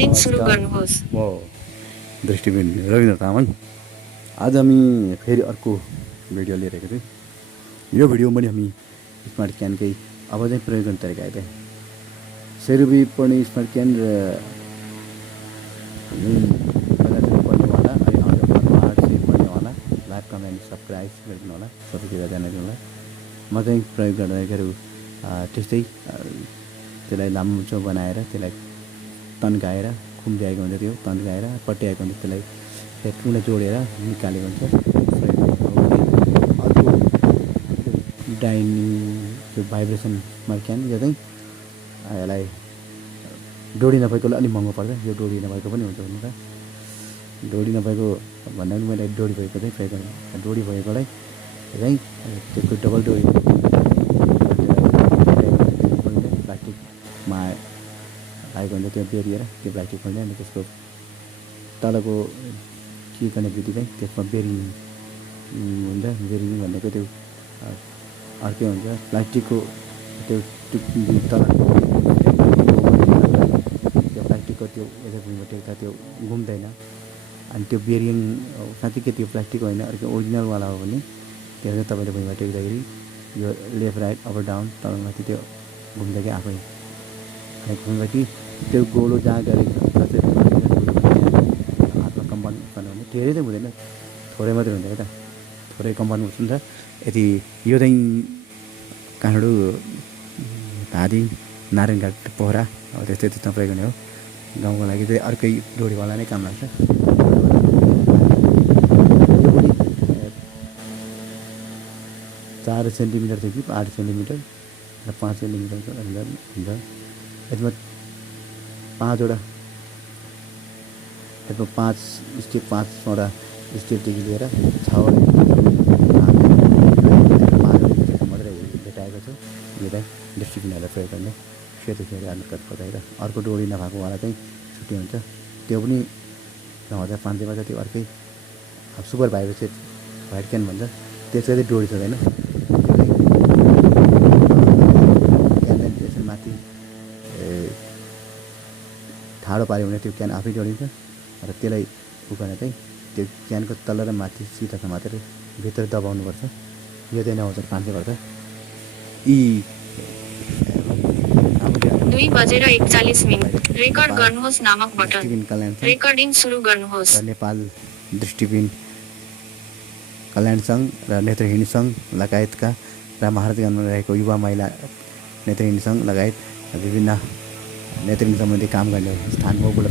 Recording सुरु गर्नुहोस्। म दृष्टिबिन रविन्द्र तामाङ। आज हामी फेरि अर्को भिडियो लिएर आएको थियौँ। यो भिडियोमा पनि हामी स्मार्ट क्यानकै अब चाहिँ प्रयोग गर्ने तरिका आइदिए। 100 रुपियाँ पर्ने स्मार्ट क्यान र 50 रुपियाँ पर्नेवाला अनि 800 पर्नेवाला लाइभ कमेन्ट सब्सक्राइब गरिदिनु होला, सबैतिर जानिदिनु होला। म चाहिँ प्रयोग गर्दाखेरि त्यस्तै त्यसलाई लामो बनाएर त्यसलाई तन्काएर खुम्च्याएको हुन्छ, त्यो तन्काएर पट्याएको हुन्छ, त्यसलाई हेडफोनलाई जोडेर निकालेको हुन्छ। अर्को डाइनिङ त्यो भाइब्रेसन स्मार्ट क्यान, यो चाहिँ यसलाई डोरी नभएकोलाई अलिक महँगो पर्छ। यो डोरी नभएको पनि हुन्छ हुनु त। डोरी नभएको भन्दा पनि मैले डोरी भएको चाहिँ प्रयोग गरेँ। डोरी भएकोलाई चाहिँ त्यसको डबल डोरी प्लास्टिकमा लागेको हुन्छ, त्यो बेरिएर त्यो प्लास्टिक खोल्ने अनि त्यसको तलको के गर्ने बित्तिकै त्यसमा बेरिङ हुन्छ। बेरिङ भनेको त्यो अर्कै हुन्छ, प्लास्टिकको त्यो तल त्यो प्लास्टिकको त्यो यता भुइँमा टेक्दा त्यो घुम्दैन। अनि त्यो बेरिङ साँच्चीकै त्यो प्लास्टिक होइन, अर्को ओरिजिनलवाला हो भने त्यो चाहिँ तपाईँले भुइँमा टेक्दाखेरि यो लेफ्ट राइट अप डाउन तलमाथि त्यो घुम्दै कि आफै घुमेपछि त्यो गोलो जहाँ गरेको हातमा कम्पाउन्ड गर्नु भने धेरै चाहिँ हुँदैन, थोरै मात्रै हुन्छ क्या त। थोरै कम्पाउन्ड हुन्छ। यति यो चाहिँ काठमाडौँ, धादिङ, नारायणघाट, पोखरा अब त्यस्तै त्यस्तोमा प्रयोग गर्ने हो। गाउँको लागि चाहिँ अर्कै डोरीवाला नै काम लाग्छ। 4 सेन्टिमिटरदेखि 8 सेन्टिमिटर र 5 सेन्टिमिटरको अंदर हुन्छ। यसमा 5वटा, यसमा 5 स्टेप, 5वटा स्टेपदेखि लिएर 6वटा मात्रै भेटाएको छु। यो चाहिँ डिस्ट्रिब्युटरलाई प्रयोग गर्ने सेतो अनुकत पर्दैन। अर्को डोरी नभएकोवाला चाहिँ छुट्टै हुन्छ, त्यो पनि 9500 पर्छ। त्यो अर्कै सुपर भाइब्रेसन भाइट क्यान भन्छ, त्यसको चाहिँ डोरी छँदैन। क्यान माथि ठाडो पाऱ्यो भने त्यो क्यान आफै जोडिन्छ र त्यसलाई उकालेर चाहिँ त्यो क्यानको तल र माथि सिधाको मात्रै भित्र दबाउनुपर्छ। यो चाहिँ 9500 पर्छ। यी 2:41 रेकर्ड गर्नुहोस् नामक बटन, रेकर्डिङ सुरु गर्नुहोस्। र नेपाल दृष्टिबिन कल्याण सङ्घ र नेत्रहीन सङ्घ लगायतका र महाराजगञ्जमा रहेको युवा महिला नेत्रहीन सङ्घ लगायत विभिन्न नेत्रहीन सम्बन्धी काम गर्ने स्थानमा उपलब्ध